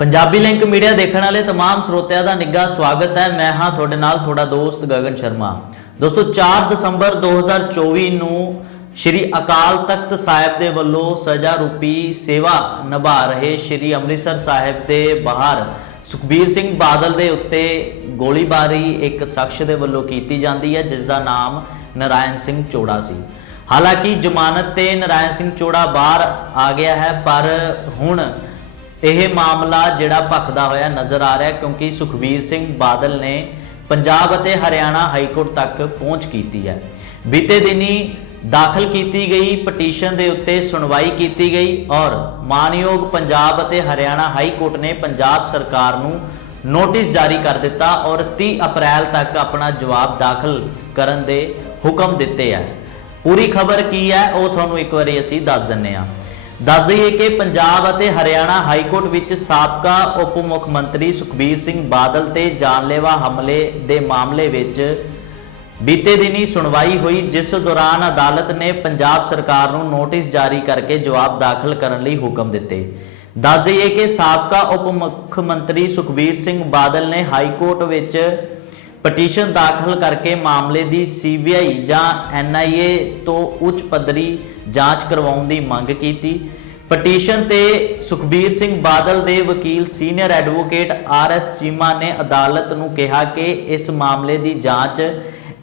Punjabi link media ਦੇਖਣ ਵਾਲੇ तमाम ਸਰੋਤਿਆਂ ਦਾ ਨਿੱਘਾ ਸਵਾਗਤ ਹੈ ਮੈਂ ਹਾਂ ਤੁਹਾਡੇ ਨਾਲ ਤੁਹਾਡਾ ਦੋਸਤ ਗਗਨ ਸ਼ਰਮਾ ਦੋਸਤੋ 4 ਦਸੰਬਰ 2024 ਨੂੰ ਸ਼੍ਰੀ ਅਕਾਲ ਤਖਤ ਸਾਹਿਬ ਦੇ ਵੱਲੋਂ ਸਜ਼ਾ ਰੂਪੀ ਸੇਵਾ ਨਿਭਾ ਰਹੇ ਸ਼੍ਰੀ ਅੰਮ੍ਰਿਤਸਰ ਸਾਹਿਬ ਦੇ ਬਾਹਰ ਸੁਖਬੀਰ ਸਿੰਘ ਬਾਦਲ ਦੇ ਉੱਤੇ ਗੋਲੀਬਾਰੀ ਇੱਕ ਸ਼ਖਸ ਦੇ ਵੱਲੋਂ ਕੀਤੀ ਜਾਂਦੀ ਹੈ ਜਿਸ ਦਾ ਨਾਮ ਨਰਾਇਣ ਸਿੰਘ ਚੋੜਾ ਸੀ ਹਾਲਾਂਕਿ ਜ਼ਮਾਨਤ ਤੇ ਨਰਾਇਣ ਸਿੰਘ ਚੋੜਾ ਬਾਹਰ ਆ ਗਿਆ ਹੈ ਪਰ ਹੁਣ ਇਹ ਮਾਮਲਾ ਜਿਹੜਾ ਭਖਦਾ ਹੋਇਆ ਨਜ਼ਰ ਆ ਰਿਹਾ ਕਿਉਂਕਿ ਸੁਖਬੀਰ ਸਿੰਘ ਬਾਦਲ ਨੇ ਪੰਜਾਬ ਅਤੇ ਹਰਿਆਣਾ ਹਾਈ ਕੋਰਟ ਤੱਕ ਪਹੁੰਚ ਕੀਤੀ ਹੈ। ਬੀਤੇ ਦਿਨੀ ਦਾਖਲ ਕੀਤੀ ਗਈ ਪਟੀਸ਼ਨ ਦੇ ਉੱਤੇ ਸੁਣਵਾਈ ਕੀਤੀ ਗਈ ਔਰ ਮਾਨਯੋਗ ਪੰਜਾਬ ਅਤੇ ਹਰਿਆਣਾ ਹਾਈ ਕੋਰਟ ਨੇ ਪੰਜਾਬ ਸਰਕਾਰ ਨੂੰ ਨੋਟਿਸ ਜਾਰੀ ਕਰ ਦਿੱਤਾ ਔਰ 30 ਅਪ੍ਰੈਲ ਤੱਕ ਆਪਣਾ ਜਵਾਬ ਦਾਖਲ ਕਰਨ ਦੇ ਹੁਕਮ ਦਿੱਤੇ ਹੈ। ਪੂਰੀ ਖਬਰ ਕੀ ਹੈ ਉਹ ਤੁਹਾਨੂੰ ਇੱਕ ਵਾਰੀ ਅਸੀਂ ਦੱਸ ਦਿੰਨੇ ਆ ਦੱਸ ਦਈਏ ਕਿ ਪੰਜਾਬ ਅਤੇ ਹਰਿਆਣਾ ਹਾਈ ਕੋਰਟ ਵਿੱਚ ਸਾਬਕਾ ਉਪ ਮੁੱਖ ਮੰਤਰੀ ਸੁਖਬੀਰ ਸਿੰਘ ਬਾਦਲ ਤੇ ਜਾਨਲੇਵਾ ਹਮਲੇ ਦੇ ਮਾਮਲੇ ਵਿੱਚ ਬੀਤੇ ਦਿਨੀ ਸੁਣਵਾਈ ਹੋਈ, ਜਿਸ ਦੌਰਾਨ ਅਦਾਲਤ ਨੇ ਪੰਜਾਬ ਸਰਕਾਰ ਨੂੰ ਨੋਟਿਸ ਜਾਰੀ ਕਰਕੇ ਜਵਾਬ ਦਾਖਲ ਕਰਨ ਲਈ ਹੁਕਮ ਦਿੱਤੇ। ਦੱਸ ਦਈਏ ਕਿ ਸਾਬਕਾ ਉਪ ਮੁੱਖ ਮੰਤਰੀ ਸੁਖਬੀਰ ਸਿੰਘ ਬਾਦਲ ਨੇ ਹਾਈ ਕੋਰਟ ਵਿੱਚ ਪਟੀਸ਼ਨ ਦਾਖਲ ਕਰਕੇ ਮਾਮਲੇ ਦੀ ਸੀਬੀਆਈ ਜਾਂ ਐਨਆਈਏ ਤੋਂ ਉੱਚ ਪੱਧਰੀ ਜਾਂਚ ਕਰਵਾਉਣ ਦੀ ਮੰਗ ਕੀਤੀ। ਪਟੀਸ਼ਨ ਤੇ ਸੁਖਬੀਰ ਸਿੰਘ ਬਾਦਲ ਦੇ ਵਕੀਲ senior advocate R S Cheema ਨੇ ਅਦਾਲਤ ਨੂੰ ਕਿਹਾ ਕਿ ਇਸ ਮਾਮਲੇ ਦੀ ਜਾਂਚ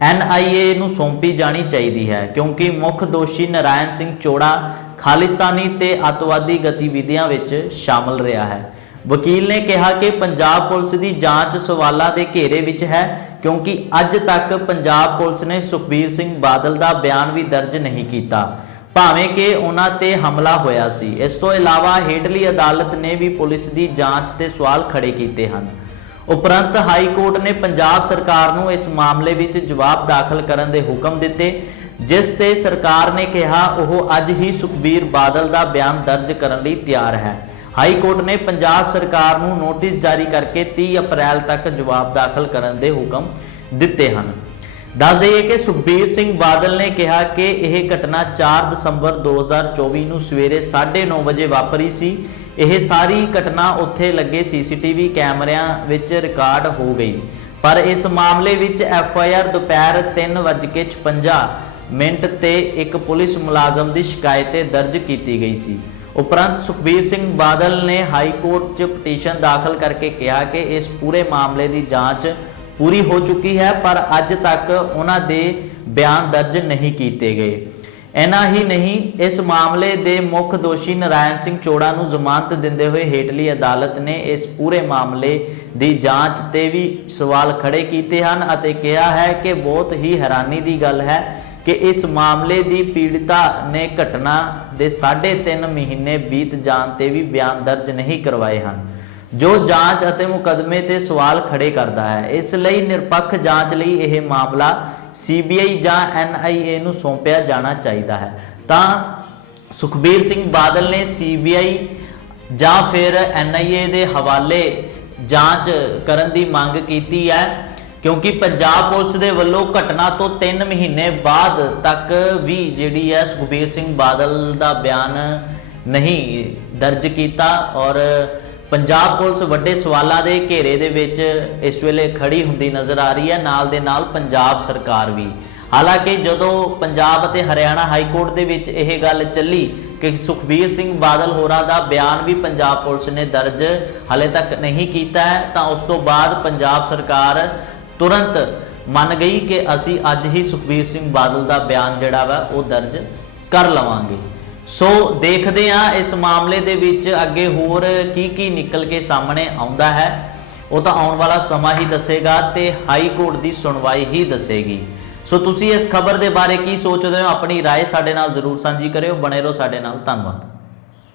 ਐਨਆਈਏ ਨੂੰ ਸੌਂਪੀ ਜਾਣੀ ਚਾਹੀਦੀ ਹੈ, ਕਿਉਂਕਿ ਮੁੱਖ ਦੋਸ਼ੀ ਨਰਾਇਣ ਸਿੰਘ ਚੋੜਾ ਖਾਲਿਸਤਾਨੀ ਤੇ ਅੱਤਵਾਦੀ ਗਤੀਵਿਧੀਆਂ ਵਿੱਚ ਸ਼ਾਮਲ ਰਿਹਾ ਹੈ। ਵਕੀਲ ਨੇ ਕਿਹਾ ਕਿ ਪੰਜਾਬ ਪੁਲਿਸ ਦੀ ਜਾਂਚ ਸਵਾਲਾਂ ਦੇ ਘੇਰੇ ਵਿੱਚ ਹੈ, ਕਿਉਂਕਿ ਅੱਜ ਤੱਕ ਪੰਜਾਬ ਪੁਲਿਸ ਨੇ ਸੁਖਬੀਰ ਸਿੰਘ ਬਾਦਲ ਦਾ ਬਿਆਨ ਵੀ ਦਰਜ ਨਹੀਂ ਕੀਤਾ। ਭਾਵੇਂ ਕਿ ਉਹਨਾਂ ਤੇ ਹਮਲਾ ਹੋਇਆ ਸੀ, ਇਸ ਤੋਂ ਇਲਾਵਾ ਹੇਠਲੀ ਅਦਾਲਤ ਨੇ ਵੀ ਪੁਲਿਸ ਦੀ ਜਾਂਚ ਤੇ ਸਵਾਲ ਖੜੇ ਕੀਤੇ ਹਨ। ਉਪਰੰਤ ਹਾਈ ਕੋਰਟ ਨੇ ਪੰਜਾਬ ਸਰਕਾਰ ਨੂੰ ਇਸ ਮਾਮਲੇ ਵਿੱਚ ਜਵਾਬ ਦਾਖਲ ਕਰਨ ਦੇ ਹੁਕਮ ਦਿੱਤੇ, ਜਿਸ ਤੇ ਸਰਕਾਰ ਨੇ ਕਿਹਾ, ਉਹ ਅੱਜ ਹੀ ਸੁਖਬੀਰ ਬਾਦਲ ਦਾ ਬਿਆਨ ਦਰਜ ਕਰਨ ਲਈ ਤਿਆਰ ਹੈ। ਹਾਈ ਕੋਰਟ ਨੇ ਪੰਜਾਬ ਸਰਕਾਰ ਨੂੰ ਨੋਟਿਸ ਜਾਰੀ ਕਰਕੇ 30 ਅਪ੍ਰੈਲ ਤੱਕ ਜਵਾਬ ਦਾਖਲ ਕਰਨ ਦੇ ਹੁਕਮ ਦਿੱਤੇ ਹਨ। ਦੱਸ ਦਈਏ ਕਿ ਸੁਖਬੀਰ ਸਿੰਘ ਬਾਦਲ ਨੇ ਕਿਹਾ ਕਿ ਇਹ ਘਟਨਾ 4 ਦਸੰਬਰ 2024 ਨੂੰ ਸਵੇਰੇ 9:30 ਵਜੇ ਵਾਪਰੀ ਸੀ। ਇਹ ਸਾਰੀ ਘਟਨਾ ਉੱਥੇ ਲੱਗੇ ਸੀਸੀਟੀਵੀ ਕੈਮਰਿਆਂ ਵਿੱਚ ਰਿਕਾਰਡ ਹੋ ਗਈ। ਪਰ ਇਸ ਮਾਮਲੇ ਵਿੱਚ ਐਫ ਆਈ ਆਰ ਦੁਪਹਿਰ 3:56 ਮਿੰਟ ਤੇ ਇੱਕ ਪੁਲਿਸ ਮੁਲਾਜ਼ਮ ਦੀ ਸ਼ਿਕਾਇਤ ਤੇ ਦਰਜ ਕੀਤੀ ਗਈ ਸੀ। ਉਪਰੰਤ ਸੁਖਬੀਰ ਸਿੰਘ ਬਾਦਲ ਨੇ ਹਾਈ ਕੋਰਟ 'ਚ ਪਟੀਸ਼ਨ ਦਾਖਲ ਕਰਕੇ ਕਿਹਾ ਕਿ ਇਸ ਪੂਰੇ ਮਾਮਲੇ ਦੀ ਜਾਂਚ ਪੂਰੀ ਹੋ ਚੁੱਕੀ ਹੈ, ਪਰ ਅੱਜ ਤੱਕ ਉਹਨਾਂ ਦੇ ਬਿਆਨ ਦਰਜ ਨਹੀਂ ਕੀਤੇ ਗਏ। ਐਨਾ ਹੀ ਨਹੀਂ, ਇਸ ਮਾਮਲੇ ਦੇ ਮੁੱਖ ਦੋਸ਼ੀ ਨਰਾਇਣ ਸਿੰਘ ਚੋੜਾ ਨੂੰ ਜ਼ਮਾਨਤ ਦਿੰਦੇ ਹੋਏ ਹੇਠਲੀ ਅਦਾਲਤ ਨੇ ਇਸ ਪੂਰੇ ਮਾਮਲੇ ਦੀ ਜਾਂਚ ਤੇ ਵੀ ਸਵਾਲ ਖੜੇ ਕੀਤੇ ਹਨ ਅਤੇ ਕਿਹਾ ਹੈ ਕਿ ਬਹੁਤ ਹੀ ਹੈਰਾਨੀ ਦੀ ਗੱਲ ਹੈ ਕਿ ਇਸ ਮਾਮਲੇ ਦੀ ਪੀੜਤਾ ਨੇ ਘਟਨਾ ਦੇ 3.5 ਮਹੀਨੇ ਬੀਤ ਜਾਣ ਤੇ ਵੀ ਬਿਆਨ ਦਰਜ ਨਹੀਂ ਕਰਵਾਏ ਹਨ। ਜੋ ਜਾਂਚ ਅਤੇ ਮੁਕਦਮੇ ਤੇ ਸਵਾਲ ਖੜੇ ਕਰਦਾ ਹੈ, ਇਸ ਲਈ ਨਿਰਪੱਖ ਜਾਂਚ ਲਈ ਇਹ ਮਾਮਲਾ ਸੀਬੀਆਈ ਜਾਂ ਐਨਆਈਏ ਨੂੰ ਸੌਂਪਿਆ ਜਾਣਾ ਚਾਹੀਦਾ ਹੈ। ਤਾਂ ਸੁਖਬੀਰ ਸਿੰਘ ਬਾਦਲ ਨੇ ਸੀਬੀਆਈ ਜਾਂ ਫਿਰ ਐਨਆਈਏ ਦੇ ਹਵਾਲੇ ਜਾਂਚ ਕਰਨ ਦੀ ਮੰਗ ਕੀਤੀ ਹੈ। ਕਿਉਂਕਿ ਪੰਜਾਬ ਪੁਲਿਸ ਦੇ ਵੱਲੋਂ ਘਟਨਾ ਤੋਂ 3 ਮਹੀਨੇ ਬਾਅਦ ਤੱਕ ਵੀ ਜਿਹੜੀ ਹੈ ਸੁਖਬੀਰ ਸਿੰਘ ਬਾਦਲ ਦਾ ਬਿਆਨ ਨਹੀਂ ਦਰਜ ਕੀਤਾ ਔਰ ਪੰਜਾਬ ਪੁਲਿਸ ਵੱਡੇ ਸਵਾਲਾਂ ਦੇ ਘੇਰੇ ਦੇ ਵਿੱਚ ਇਸ ਵੇਲੇ ਖੜੀ ਹੁੰਦੀ ਨਜ਼ਰ ਆ ਰਹੀ ਹੈ, ਨਾਲ ਦੇ ਨਾਲ ਪੰਜਾਬ ਸਰਕਾਰ ਵੀ। ਹਾਲਾਂਕਿ ਜਦੋਂ ਪੰਜਾਬ ਅਤੇ ਹਰਿਆਣਾ ਹਾਈ ਕੋਰਟ ਦੇ ਵਿੱਚ ਇਹ ਗੱਲ ਚੱਲੀ ਕਿ ਸੁਖਬੀਰ ਸਿੰਘ ਬਾਦਲ ਹੋਰਾਂ ਦਾ ਬਿਆਨ ਵੀ ਪੰਜਾਬ ਪੁਲਿਸ ਨੇ ਦਰਜ ਹਾਲੇ ਤੱਕ ਨਹੀਂ ਕੀਤਾ ਹੈ, ਤਾਂ ਉਸ ਤੋਂ ਬਾਅਦ ਪੰਜਾਬ ਸਰਕਾਰ ਤੁਰੰਤ ਮੰਨ ਗਈ ਕਿ ਅਸੀਂ ਅੱਜ ਹੀ ਸੁਖਬੀਰ ਸਿੰਘ ਬਾਦਲ ਦਾ ਬਿਆਨ ਜਿਹੜਾ ਵਾ ਉਹ ਦਰਜ ਕਰ ਲਵਾਂਗੇ ਸੋ ਦੇਖਦੇ ਹਾਂ ਇਸ ਮਾਮਲੇ ਦੇ ਵਿੱਚ ਅੱਗੇ ਹੋਰ ਕੀ ਕੀ ਨਿਕਲ ਕੇ ਸਾਹਮਣੇ ਆਉਂਦਾ ਹੈ ਉਹ ਤਾਂ ਆਉਣ ਵਾਲਾ ਸਮਾਂ ਹੀ ਦੱਸੇਗਾ ਤੇ ਹਾਈ ਕੋਰਟ ਦੀ ਸੁਣਵਾਈ ਹੀ ਦੱਸੇਗੀ ਸੋ ਤੁਸੀਂ ਇਸ ਖਬਰ ਦੇ ਬਾਰੇ ਕੀ ਸੋਚਦੇ ਹੋ ਆਪਣੀ رائے ਸਾਡੇ ਨਾਲ ਜ਼ਰੂਰ ਸਾਂਝੀ ਕਰਿਓ ਬਣੇ ਰਹੋ ਸਾਡੇ ਨਾਲ ਧੰਨਵਾਦ